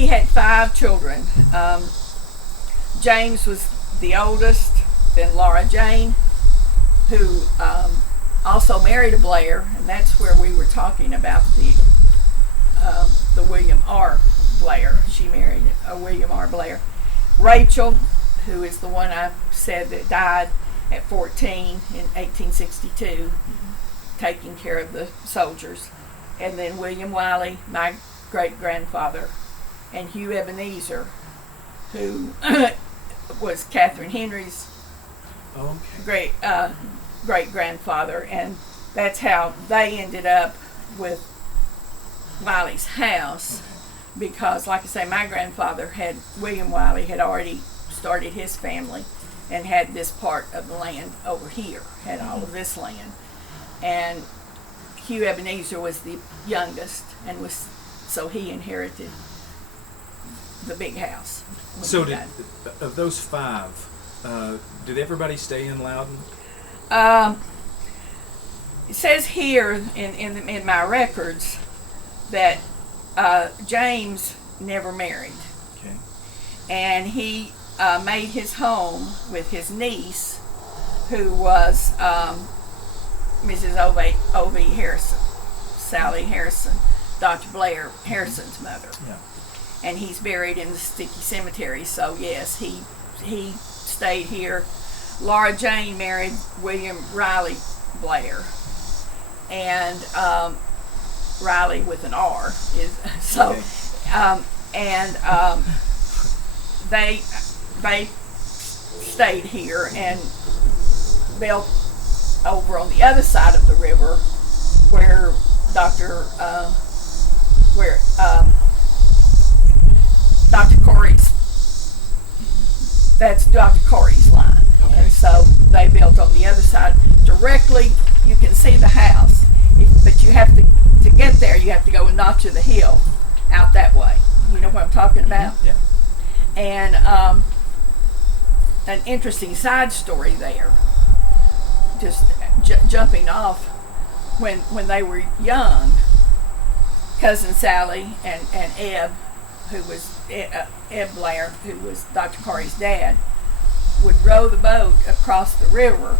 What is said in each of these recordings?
he had 5 children. James was the oldest, then Laura Jane, who also married a Blair, and that's where we were talking about the William R. Blair. She married a William R. Blair. Rachel, who is the one I said that died at 14 in 1862, taking care of the soldiers. And then William Wiley, my great-grandfather, and Hugh Ebenezer, who was Catherine Henry's great-grandfather, and that's how they ended up with Wiley's house, because, like I say, my grandfather William Wiley had already started his family and had this part of the land over here, had all of this land. And Hugh Ebenezer was the youngest, and so he inherited the big house. So of those 5, did everybody stay in Loudon? It says here in my records that James never married. Okay. And he made his home with his niece, who was Mrs. O.V. Harrison, Sally Harrison, Dr. Blair Harrison's mother. Yeah. And he's buried in the Sticky Cemetery, so yes, he stayed here. Laura Jane married William Riley Blair, and Riley with an R is so. Okay. They stayed here and built over on the other side of the river, where Dr. Corey's. That's Dr. Corey's line. Okay. And so they built on the other side. Directly, you can see the house, but you have to get there, you have to go a notch of the hill out that way. You know what I'm talking about? Yeah. And an interesting side story there, just jumping off, when they were young, Cousin Sally and Eb, who was Eb Blair, who was Dr. Corey's dad, would row the boat across the river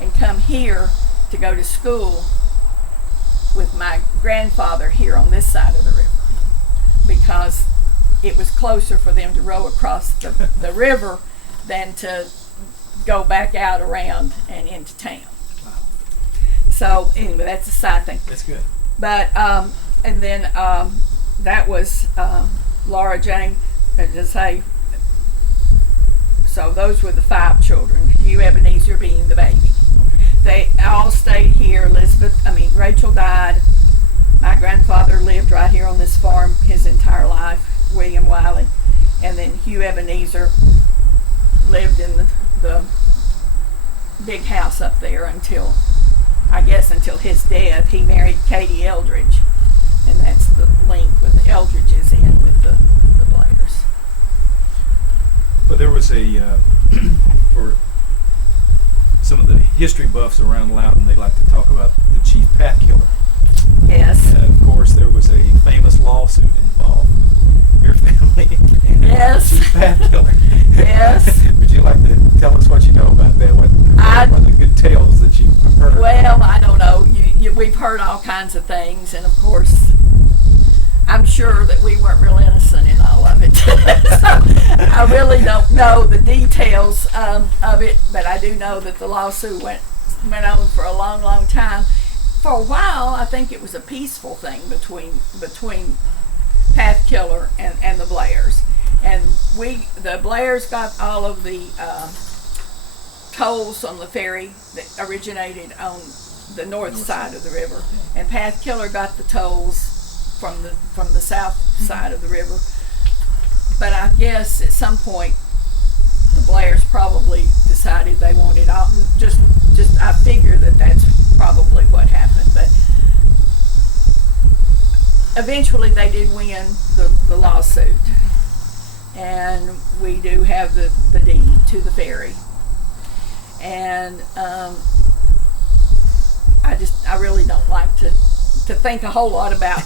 and come here to go to school with my grandfather here on this side of the river, because it was closer for them to row across the river than to go back out around and into town. Wow. So anyway, that's a side thing. That's good. But and then that was Laura Jane, as I say. So those were the 5 children. Hugh Ebenezer being the baby. They all stayed here. Rachel died. My grandfather lived right here on this farm his entire life, William Wiley, and then Hugh Ebenezer lived in the big house up there until his death. He married Katie Eldridge, and that's the link with the Eldridges in with the Blairs. But there was for some of the history buffs around Loudon, they like to talk about the chief path killer. Yes. Of course, there was a famous lawsuit involved with your family and Yes. the chief path killer. Yes. Would you like to tell us what you know about that? What are the good tales that you've heard? Well, I don't know. We've heard all kinds of things, and of course, I'm sure that we weren't real innocent in all of it. So I really don't know the details of it, but I do know that the lawsuit went on for a long, long time. For a while, I think it was a peaceful thing between Path Killer and the Blairs. And the Blairs got all of the tolls on the ferry that originated on the north side of the river, and Path Killer got the tolls from the south side of the river. But I guess at some point the Blairs probably decided they wanted all. Just I figure that's probably what happened. But eventually they did win the lawsuit, and we do have the deed to the ferry. And I really don't like to think a whole lot about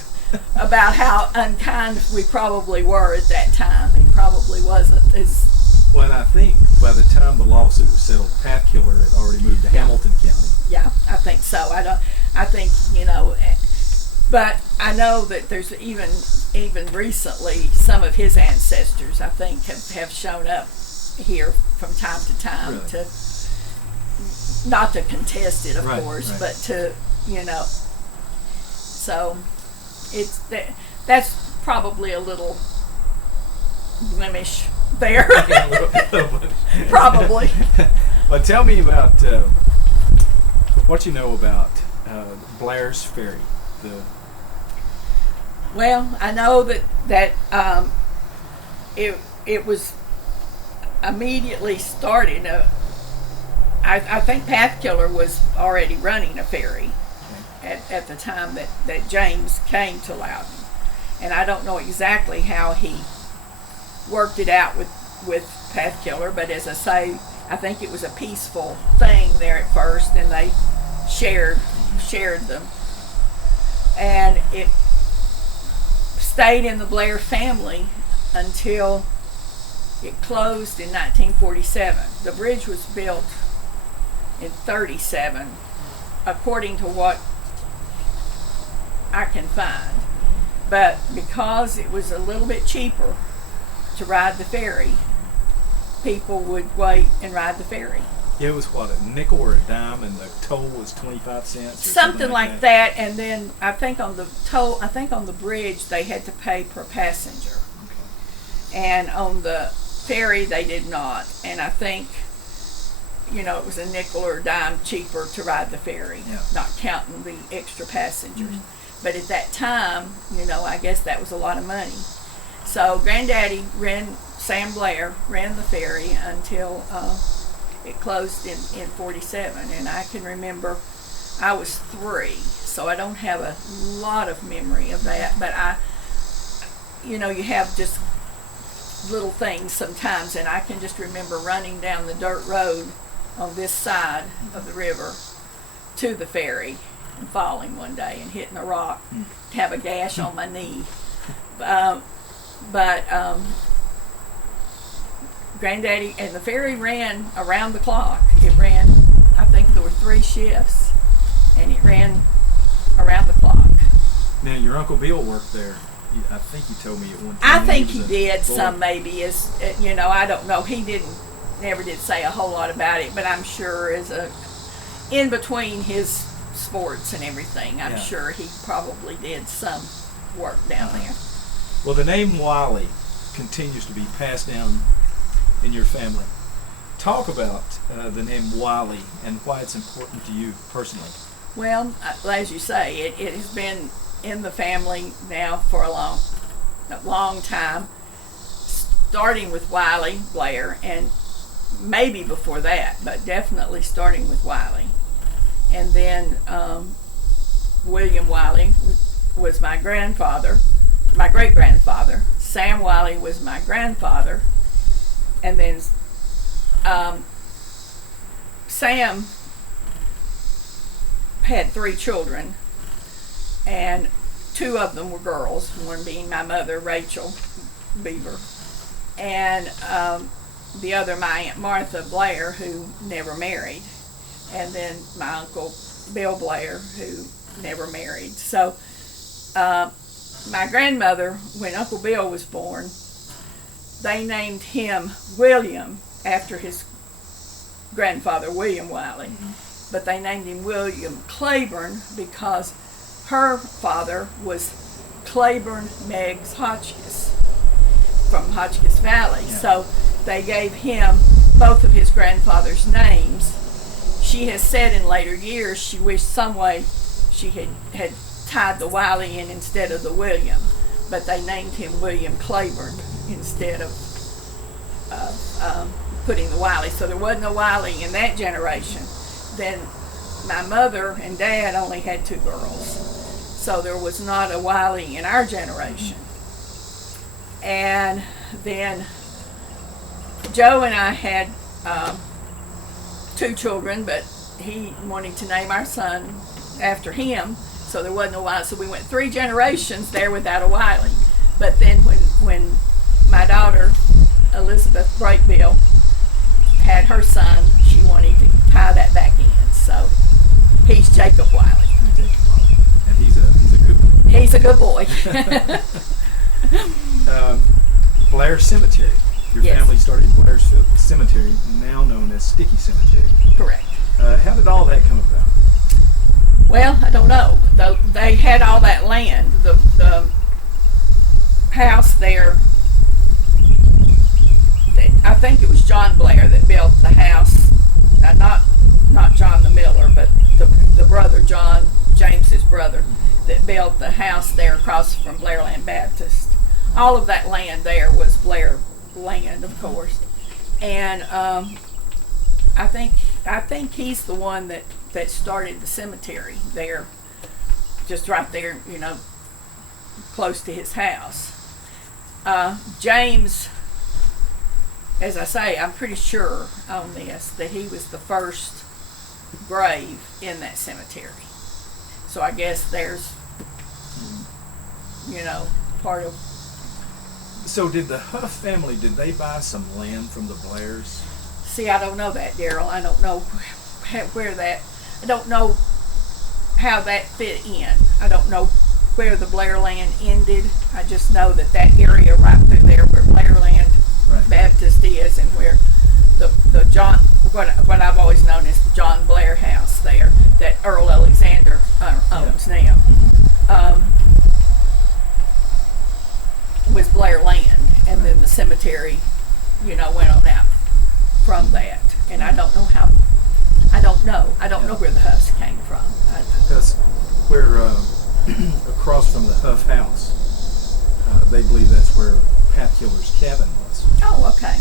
about how unkind we probably were at that time. He probably wasn't as, Well, and I think by the time the lawsuit was settled, Pat Killer had already moved to Hamilton County. yeah, I think so. I think, but I know that there's even recently some of his ancestors, I think, have shown up here from time to time Really? to, not to contest it, of Right, course, right. but to, so that's probably a little blemish there. Probably. But tell me about what you know about Blair's Ferry. Well, I know that it was immediately started. I think Pathkiller was already running a ferry at the time that James came to Loudon, and I don't know exactly how he worked it out with Pathkiller, but as I say, I think it was a peaceful thing there at first, and they shared them, and it stayed in the Blair family until it closed in 1947. The bridge was built in 37, according to what I can find. But because it was a little bit cheaper to ride the ferry, people would wait and ride the ferry. It was what, a nickel or a dime, and the toll was 25 cents. Or Something like that. And then I think on the bridge they had to pay per passenger, and on the ferry they did not. And I think, it was a nickel or a dime cheaper to ride the ferry, not counting the extra passengers. Mm-hmm. But at that time, I guess that was a lot of money. So Granddaddy Sam Blair ran the ferry until it closed in 47. And I can remember I was 3, so I don't have a lot of memory of that. But you have just little things sometimes, and I can just remember running down the dirt road on this side of the river to the ferry and falling one day and hitting a rock, to have a gash on my knee. But Granddaddy, and the ferry ran around the clock. It ran, I think there were 3 shifts, and it ran around the clock. Now, your Uncle Bill worked there. I think you told me at one time. I think he did some, maybe, I don't know. He never did say a whole lot about it, but I'm sure in between his sports and everything, I'm sure he probably did some work down there. Well, the name Wiley continues to be passed down in your family. Talk about the name Wiley and why it's important to you personally. Well, as you say, it has been in the family now for a long time, starting with Wiley Blair, and maybe before that, but definitely starting with Wiley. And then William Wiley was my grandfather, my great-grandfather. Sam Wiley was my grandfather. And then Sam had 3 children, and 2 of them were girls, one being my mother, Rachel Beaver, and the other, my Aunt Martha Blair, who never married, and then my Uncle Bill Blair, who never married. So my grandmother, when Uncle Bill was born, they named him William after his grandfather, William Wiley. Mm-hmm. But they named him William Claiborne because her father was Claiborne Meggs Hotchkiss from Hotchkiss Valley. Yeah. So they gave him both of his grandfather's names. She has said in later years she wished some way she had tied the Wiley in instead of the William, but they named him William Claiborne instead of putting the Wiley. So there wasn't a Wiley in that generation. Then my mother and dad only had 2 girls, so there was not a Wiley in our generation. And then Joe and I had 2 children, but he wanted to name our son after him, So there wasn't a Wiley. So we went 3 generations there without a Wiley. But then when my daughter, Elizabeth Breakbill, had her son, she wanted to tie that back in. So he's Jacob Wiley. And he's a good one. He's a good boy. Blair Cemetery. Your Yes. family started Blair Cemetery, now known as Sticky Cemetery. Correct. How did all that come about? Well, I don't know. They had all that land. The house there, I think it was John Blair that built the house. Not John the Miller, but the brother, John, James's brother, that built the house there across from Blairland Baptist. All of that land there was Blair land, of course. And I think he's the one that started the cemetery there, just right there, close to his house. James, as I say, I'm pretty sure on this that he was the first grave in that cemetery. So I guess there's, part of. So did the Huff family, did they buy some land from the Blairs? See, I don't know that, Daryl. I don't know I don't know how that fit in. I don't know where the Blair land ended. I just know that area right through there where Blairland Baptist is, and where the John, what I've always known as the John Blair house there, that Earl Alexander owns now, was Blair land, and then the cemetery, went on out from that. And I don't know how. I don't know where the Huffs came from. Because we're across from the Huff house. They believe that's where Pat Killer's cabin was. Oh, okay.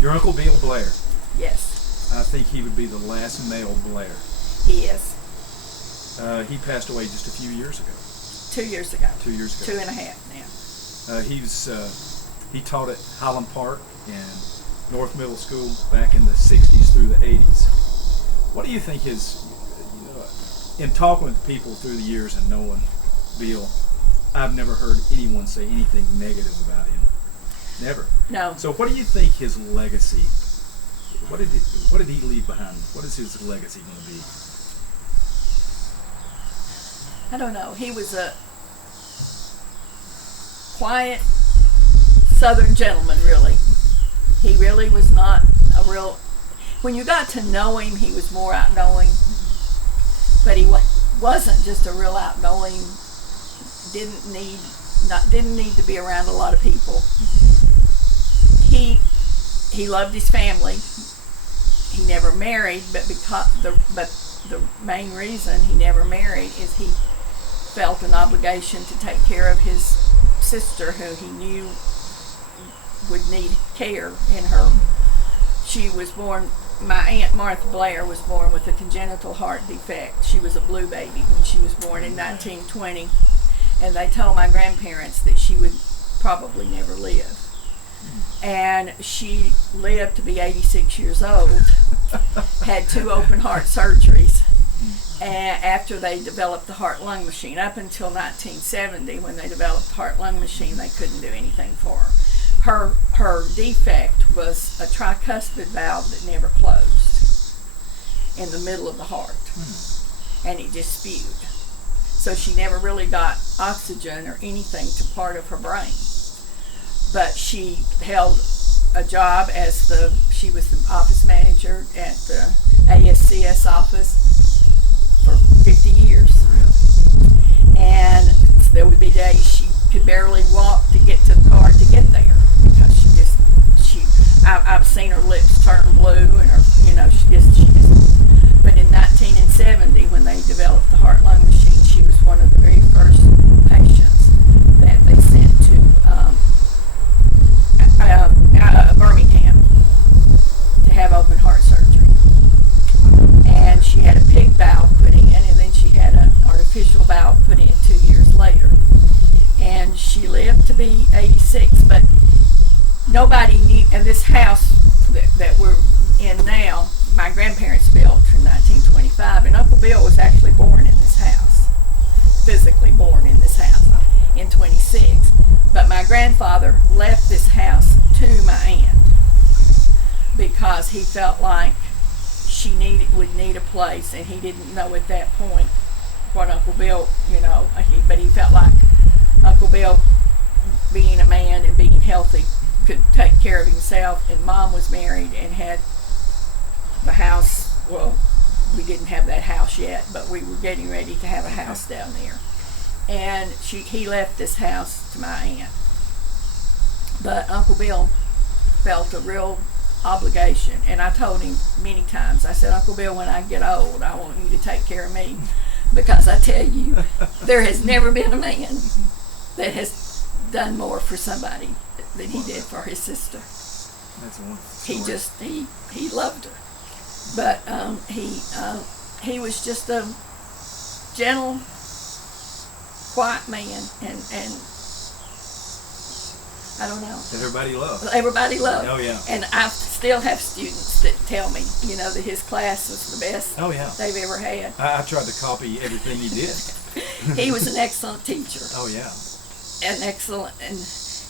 Your Uncle Bill Blair. Yes. I think he would be the last male Blair. He is. He passed away just a few years ago. 2 years ago. 2 years ago. 2.5 now. He taught at Highland Park and North Middle School back in the 60s through the 80s. What do you think in talking with people through the years and knowing Bill, I've never heard anyone say anything negative about him. Never. No. So what do you think his legacy, what did he leave behind? What is his legacy going to be? I don't know. He was a quiet Southern gentleman, really. He really was not a real. When you got to know him, he was more outgoing, but he wasn't just a real outgoing. Didn't need to be around a lot of people. He loved his family. He never married, but the main reason he never married is he felt an obligation to take care of his sister, who he knew would need care in her. She was born. My Aunt Martha Blair was born with a congenital heart defect. She was a blue baby when she was born in 1920, and they told my grandparents that she would probably never live. And she lived to be 86 years old, had 2 open heart surgeries, and after they developed the heart-lung machine. Up until 1970, when they developed the heart-lung machine, they couldn't do anything for her. Her defect was a tricuspid valve that never closed in the middle of the heart, and it just spewed. So she never really got oxygen or anything to part of her brain. But she held a job she was the office manager at the ASCS office for 50 years. Really? And there would be days she could barely walk to get to the car to get there, because I've seen her lips turn blue, and her, she just. But in 1970, when they developed the heart-lung machine, she was one of the very first patients that they sent to Birmingham to have open heart surgery. And she had a pig valve put in, and then she had an artificial valve put in 2 years later. And she lived to be 86, but nobody knew. And this house that we're in now, my grandparents built in 1925, and Uncle Bill was actually born in this house, physically born in this house in 26. But my grandfather left this house to my aunt because he felt like she would need a place, and he didn't know at that point what Uncle Bill, but he felt like Uncle Bill, being a man and being healthy, could take care of himself. And Mom was married and had the house. Well, we didn't have that house yet, but we were getting ready to have a house down there. And he left this house to my aunt. But Uncle Bill felt a real obligation, and I told him many times, I said, Uncle Bill, when I get old, I want you to take care of me, because I tell you, there has never been a man that has done more for somebody than he did for his sister. That's a wonderful story. He loved her, but he was just a gentle, quiet man, and I don't know. Everybody loved. Everybody loved. Oh, yeah. And I still have students that tell me, that his class was the best they've ever had. I tried to copy everything he did. He was an excellent teacher. Oh, yeah. An excellent,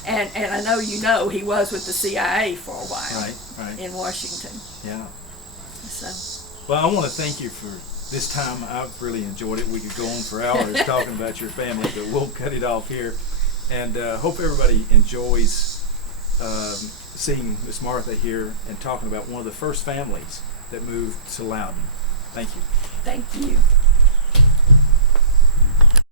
and I know he was with the CIA for a while. Right. In Washington. Yeah. So. Well, I want to thank you for this time. I've really enjoyed it. We could go on for hours talking about your family, but we'll cut it off here. And hope everybody enjoys seeing Miss Martha here and talking about one of the first families that moved to Loudon. Thank you. Thank you.